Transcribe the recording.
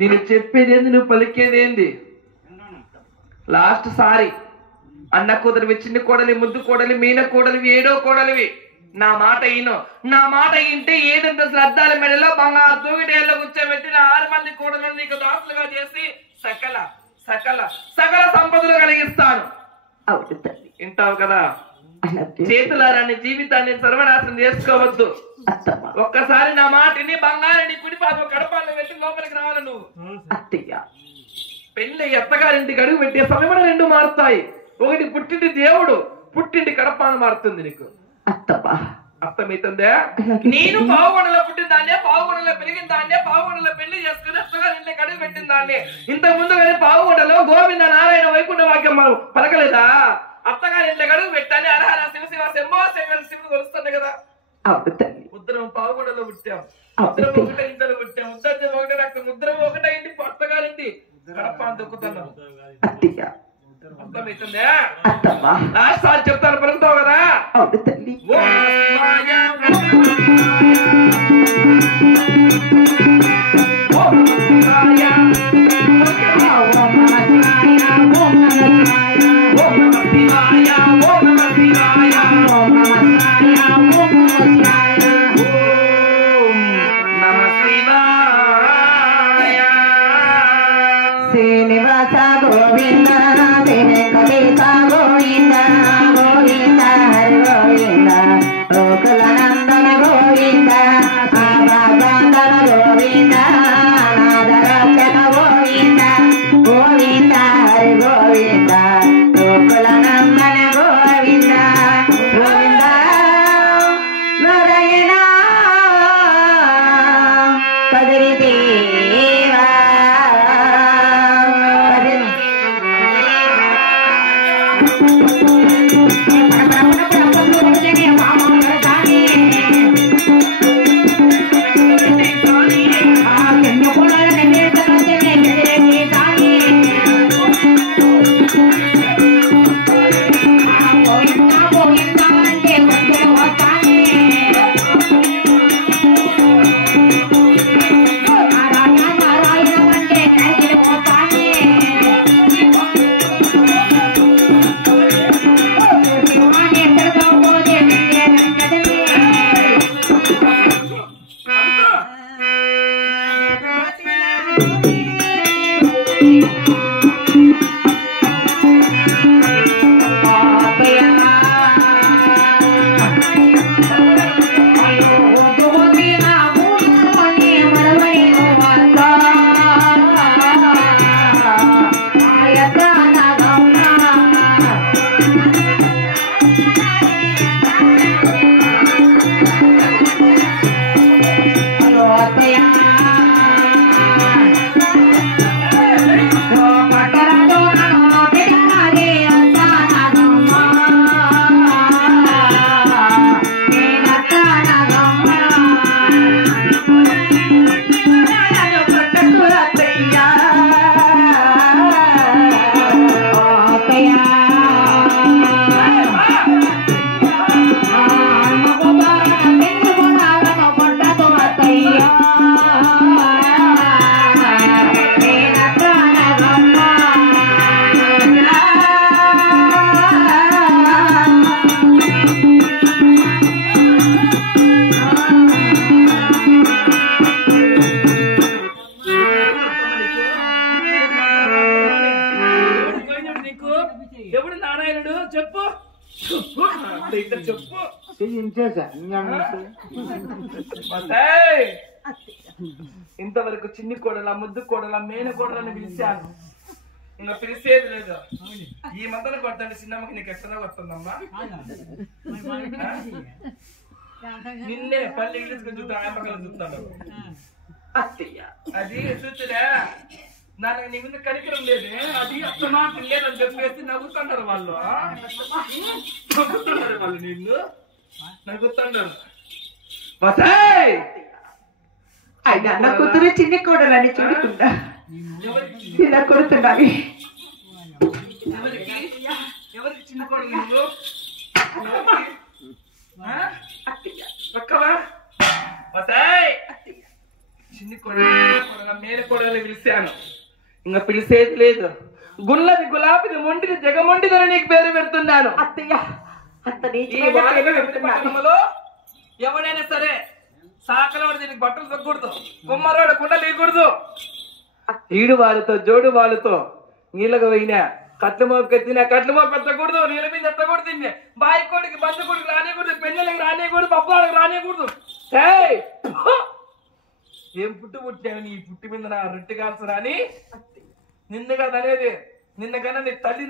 నేను చెప్పేదేంది, నువ్వు పలికేదేంది? లాస్ట్ సారి అన్న కూతురివి, చిన్న కోడలి, ముద్దు కోడలి, మీన కోడలివి, ఏడో కోడలివి. నా మాట ఈను. నా మాట ఇంటే ఏడంత శ్రద్ధాల మెడలో బంగారు తూగిటేళ్ళలో కూర్చోబెట్టి 6 మంది కోడలను నీకు దాసులుగా చేసి సకల సకల సకల సంపదలు కలిగిస్తాను. వింటావు కదా? చేతులారాన్ని జీవితాన్ని సర్వనాశనం చేసుకోవద్దు. ఒక్కసారి నా మాటిని బంగారాన్ని కుడి పాప కడపాలను పెట్టి లోపలికి రావాలి. నువ్వు పెళ్ళి అత్తగారింటికి అడుగు పెట్టే సమయంలో 2 మారుతాయి. ఒకటి పుట్టింటి దేవుడు, పుట్టింటి కడపాను మారుతుంది నీకు. అర్థమైతుందా? నేను పావుగొండలో పుట్టిన దాన్నే, పావుగొండలో పెరిగిన దాన్నే, పావుగొండలో పెళ్లి చేసుకుని అత్తగారింటికి అడుగు పెట్టిన దాన్నే. ఇంతకు ముందు కానీ పావుగొండలో గోవింద నారాయణ వైకుంఠ వాక్యం పలకలేదా? అత్తగారింటికి అడుగు పెట్టాలి. హరహర శివ శివ శంభో శంకర శివుడు తెలుస్తుంది కదా. ముద్రం పావుగొండలో పుట్టాం, ముద్రం ఒకటే ఇంట్లో పుట్టాం, ముద్రం ఒకటే రక్తం, ముద్రం ఒకటే ఇంటి అత్తగారింటి కడప దొక్కుతున్నాం. అర్థమవుతుందా? లాస్ట్ సార్ చెప్తాను, పలుకుతావు కదా? శ్రీనివాస గోవింద వెంకటేశ గోవింద గోవింద హరి గోవింద గోకుల నందన గోవింద ఆవాదందన గోవింద అనాథరక్షక గోవింద గోవింద హరి గోవింద గోకుల నందన గోవింద గోవింద నారాయణ కదిరి దేవా ఇంతవరకు చిన్ని కోడల, ముద్దు కోడల, మేన కోడలని పిలిచాను. ఇంకా పిలిచేది లేదు. ఈ మధ్యన కొట్టండి చిన్నమ్మకి. నీకు ఎక్కడ వస్తుందమ్మా? నిన్నే పల్లి ఇల్లుసుకుని చూస్తా, ఆయమ్మకలు చూస్తాను. అది చూస్తురా, నాకు నీ ముందు కరికరం లేదే. అది అసలు మాట లేదని చెప్పేసి నవ్వుతున్నారు వాళ్ళు. నవ్వుతున్నారు వాళ్ళు, నిన్ను నవ్వుతున్నారు. అయినా నా కూతురు చిన్న కోడలని చూడకుండా ఇలా కొడుతున్నావి. ఎవరికి చిన్న కోడలు? నువ్వు పక్కవా వసాయ్ చిన్ని కొడగా మేన కొడలు పిలిచాను ఇంకా పిలిచేది లేదు గుల్లది గులాబీది మొండిది జగమొండిదని నీకు పేరు పెడుతున్నాను అత్తయ్య అంత ఈ పట్టణంలో ఎవడైనా సరే సాకలోడు దీనికి బట్టలు తగ్గకూడదు కుమ్మరోడు కుండ లేకూడదు ఈడు వాళ్ళతో జోడు వాళ్ళతో నీళ్ళకు పోయినా కట్ల మోపు ఎత్తినా కట్ల మోపు ఎత్తకూడదు నీళ్ళ మీద ఎత్తకూడదు తిన్నే బాయి కోడికి బంధ కోడికి రానియకూడదు పెళ్ళిళ్ళకి రానియకూడదు పప్పులకు రానియకూడదు ఏం పుట్టావు నీ పుట్టి మీద నా రొట్టె కాల్చరా అని నిన్ను కదా అనేది నిన్న కన్నా నీ తల్లి